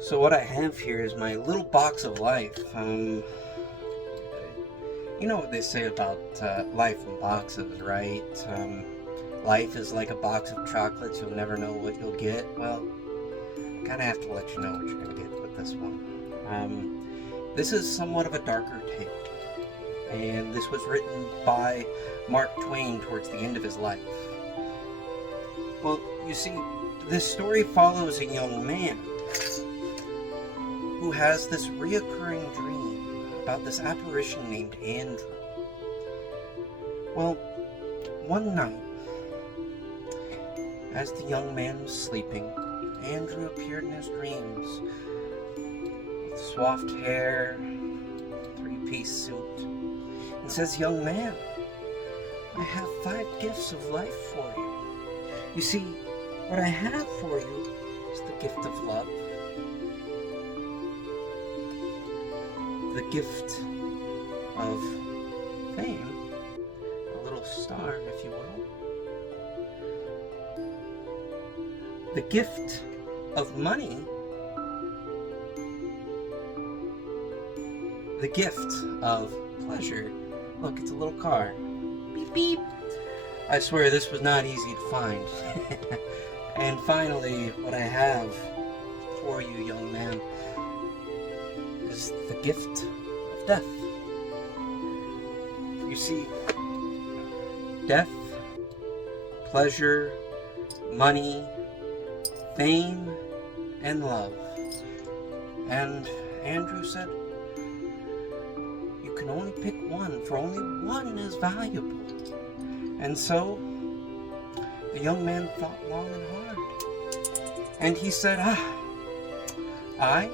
So what I have here is my little box of life. You know what they say about life in boxes, right? Life is like a box of chocolates. You'll never know what you'll get. Well, I kind of have to let you know what you're going to get with this one. This is somewhat of a darker tale. And this was written by Mark Twain towards the end of his life. Well, you see, this story follows a young man who has this reoccurring dream about this apparition named Andrew. Well, one night, as the young man was sleeping, Andrew appeared in his dreams with swapped hair, three-piece suit, and says, "Young man, I have 5 gifts of life for you. You see, what I have for you is the gift of love, the gift of fame, a little star, if you will, the gift of money, the gift of pleasure." Look, it's a little car. Beep, beep. I swear this was not easy to find. And finally, what I have for you, young man, is the gift of death. You see, death, pleasure, money, fame, and love. And Andrew said, you can only pick one, for only one is valuable. And so, the young man thought long and hard. And he said, I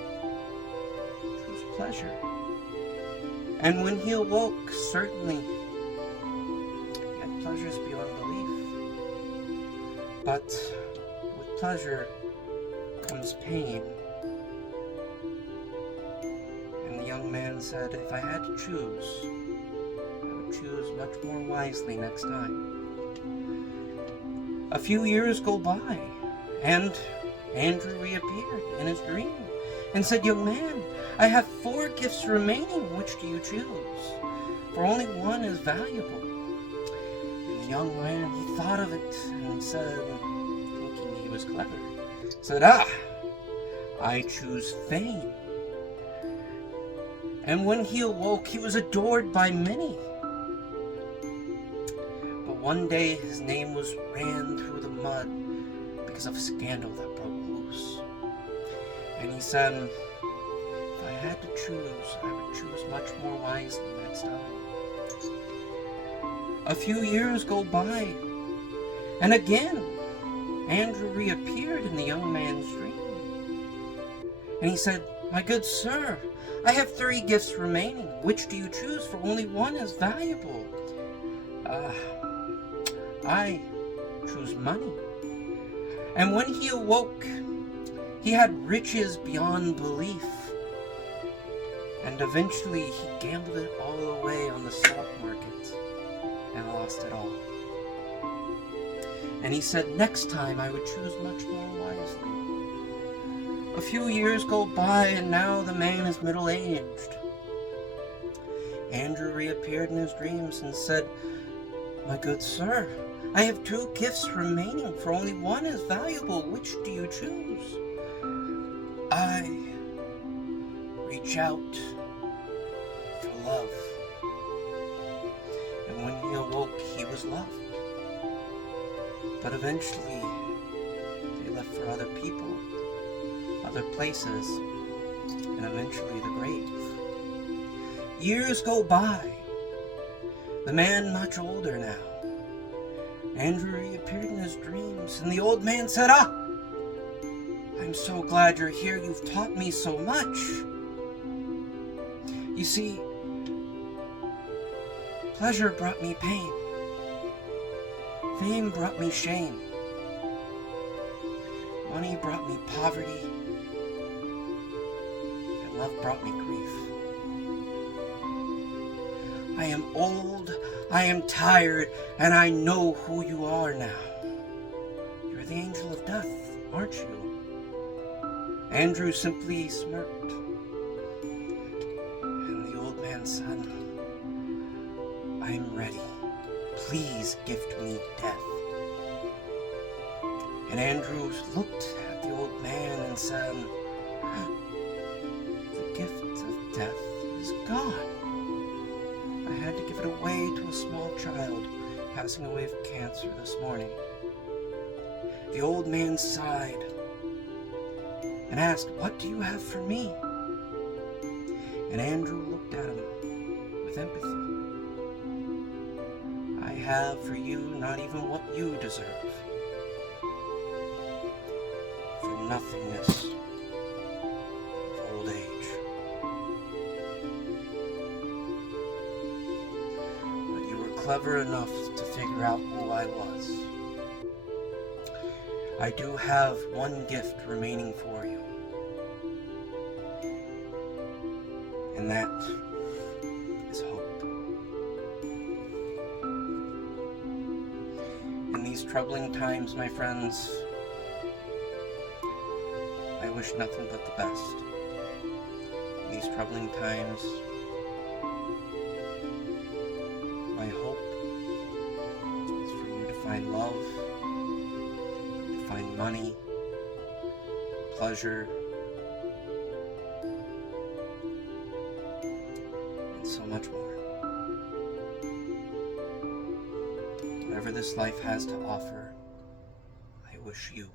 choose pleasure. And when he awoke, certainly, he had pleasures beyond belief. But with pleasure comes pain. And the young man said, if I had to choose, I would choose much more wisely next time. A few years go by, and Andrew reappeared in his dream and said, young man, I have 4 gifts remaining. Which do you choose? For only one is valuable. And the young man, he thought of it and said, thinking he was clever, said, I choose fame. And when he awoke, he was adored by many. But one day his name was ran through the mud because of a scandal that broke loose. And he said, if I had to choose, I would choose much more wisely next time. A few years go by, and again, Andrew reappeared in the young man's dream. And he said, my good sir, I have 3 gifts remaining. Which do you choose? For only one is valuable. I choose money. And when he awoke, he had riches beyond belief. And eventually he gambled it all away on the stock market and lost it all. And he said, next time I would choose much more wisely. A few years go by, and now the man is middle-aged. Andrew reappeared in his dreams and said, my good sir, I have 2 gifts remaining, for only one is valuable. Which do you choose? I reach out for love. And when he awoke, he was loved. But eventually, they left for other people, other places, and eventually the grave. Years go by. The man much older now. Andrew reappeared in his dreams, and the old man said, I'm so glad you're here. You've taught me so much. You see, pleasure brought me pain. Fame brought me shame. Money brought me poverty. And love brought me grief. I am old, I am tired, and I know who you are now. You're the angel of death, aren't you? Andrew simply smirked. And the old man said, I'm ready. Please gift me death. And Andrew looked at the old man and said, the gift of death is gone. I had to give it away to a small child passing away of cancer this morning. The old man sighed and asked, what do you have for me? And Andrew looked at him with empathy. I have for you not even what you deserve. For nothingness of old age. But you were clever enough to figure out who I was. I do have one gift remaining for you. And that is hope. In these troubling times, my friends, I wish nothing but the best. In these troubling times, my hope is for you to find love, to find money, pleasure, and so much more. Whatever this life has to offer, I wish you